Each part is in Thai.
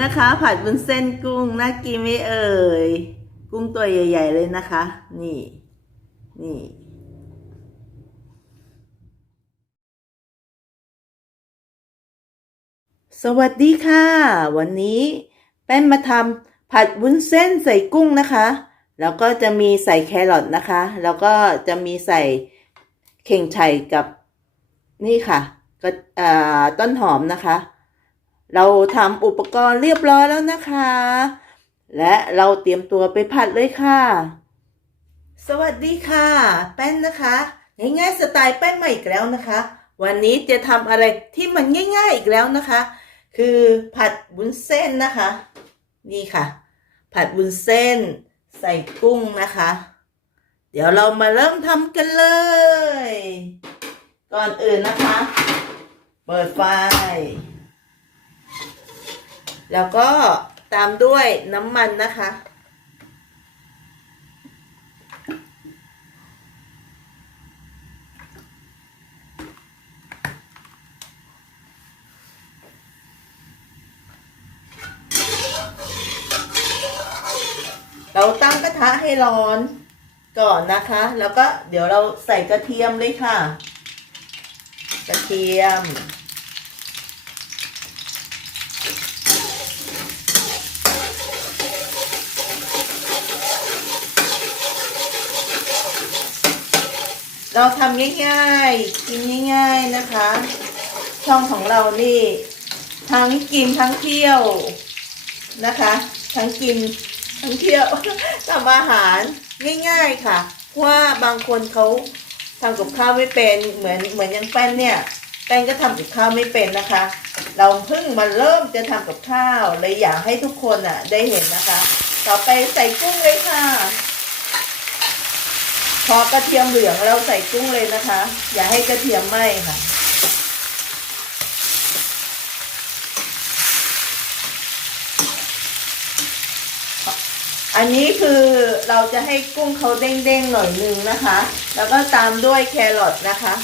นะคะ ผัดบุนเส้นกุ้งน่ากินไม่เอ่ย กุ้งตัวใหญ่ ๆ เลยนะคะ นี่ นี่สวัสดีค่ะ วันนี้แป้นมาทำผัดวุ้นเส้นใส่กุ้งนะคะ แล้วก็จะมีใส่แครอทนะคะ แล้วก็จะมีใส่เข่งไฉกับนี่ค่ะก็ต้นหอมนะคะ เราทำอุปกรณ์เรียบร้อยแล้วนะคะ และเราเตรียมตัวไปผัดเลยค่ะ สวัสดีค่ะ แป้นนะคะง่ายๆสไตล์แป้นใหม่อีกแล้วนะคะ วันนี้จะทำอะไรที่มันง่าย ๆอีกแล้วนะคะ คือผัดบุ้นเส้นนะคะ นี่ค่ะ ผัดบุ้นเส้น ใส่กุ้งนะคะ เดี๋ยวเรามาเริ่มทำกันเลย ก่อนอื่นนะคะ เปิดไฟ แล้วก็ตามด้วยน้ำมันนะคะ เราตั้งกระทะให้ร้อนก่อนนะคะ แล้วก็เดี๋ยวเราใส่กระเทียมเลยค่ะ กระเทียม เราทำง่ายๆ กินง่าย ๆนะคะ ช่องของเรานี่ ทั้งกินทั้งเที่ยวนะคะ ทั้งกินทั้งเที่ยวทำอาหารง่ายๆค่ะว่าบางคนเขาทำกับข้าวไม่เป็นเหมือนเหมือนยังแป้นเนี่ยแป้นก็ทำกับข้าวไม่เป็นนะคะ เราเพิ่งมาเริ่มจะทำกับข้าวเลยอยากให้ทุกคนอะ ได้เห็นนะคะ ต่อไปใส่กุ้งเลยค่ะ พอกระเทียมเหลืองเราใส่กุ้งเลยนะคะ อย่าให้กระเทียมไหม้ค่ะ อันนี้คือเราจะให้กุ้งเขาเด้งๆหน่อยนึงนะคะ แล้วก็ตามด้วยแครอทนะคะ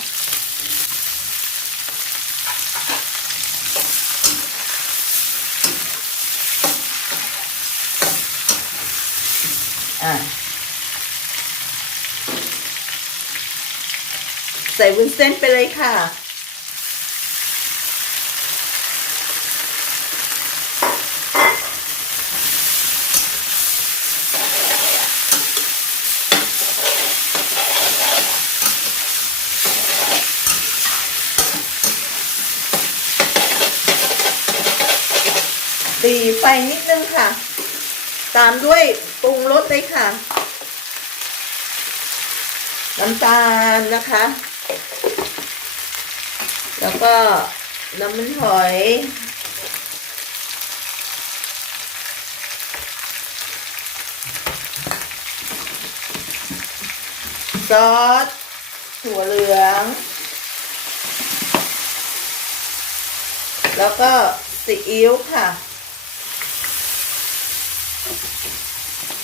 อะ ส่วุ้นเส้นไปเลยค่ะตีไฟนิดนึงค่ะ ตามด้วยปรุงรสเลยค่ะน้ำตาลนะคะ แล้วก็น้ำมันหอย ซอสถั่วเหลือง แล้วก็ซีอิ๊วค่ะ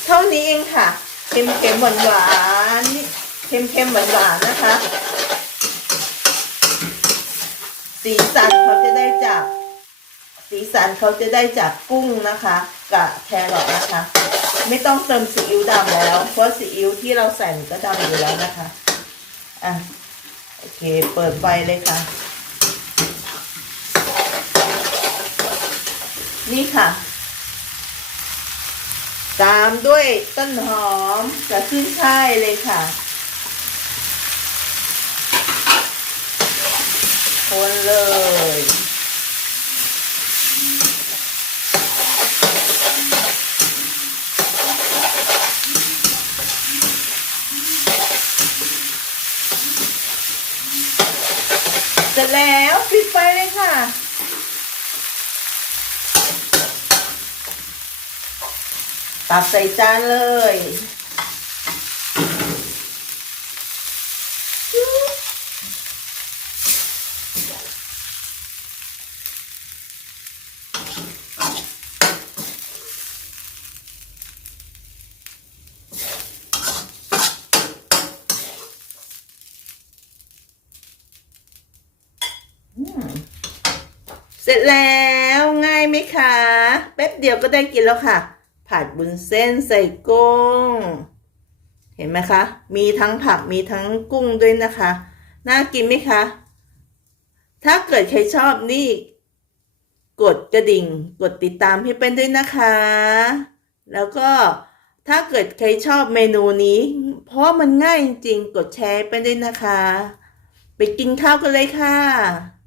เท่านี้เองค่ะ เค็มเค็มหวานหวานๆเค็มเค็มหวานหวานๆนะคะ สีสันเขาจะได้จากสีสันเขาจะได้จากกุ้งนะคะกับแครอทนะคะ ไม่ต้องเติมซีอิ๊วดำแล้ว เพราะซีอิ๊วที่เราใส่ก็ดำอยู่แล้วนะคะอะโอเคเปิดไฟเลยค่ะ นี่ค่ะ ตามด้วยต้นหอมกับขึ้นช่ายเลยค่ะ คนเลย เสร็จแล้วปิดไฟเลยค่ะตักใส่จานเลย ร็จแล้วง่ายไหมคะแป๊บเดียวก็ได้กินแล้วค่ะ ผัดบุญเส้นใส่กุ้ง เห็นไหมคะ มีทั้งผักมีทั้งกุ้งด้วยนะคะ น่ากินไหมคะ ถ้าเกิดใครชอบนี่ กดกระดิ่ง กดติดตามให้เป็นด้วยนะคะ แล้วก็ถ้าเกิดใครชอบเมนูนี้ เพราะมันง่ายจริงๆ กดแชร์ให้เป็นด้วยนะคะ ไปกินข้าวกันเลยค่ะ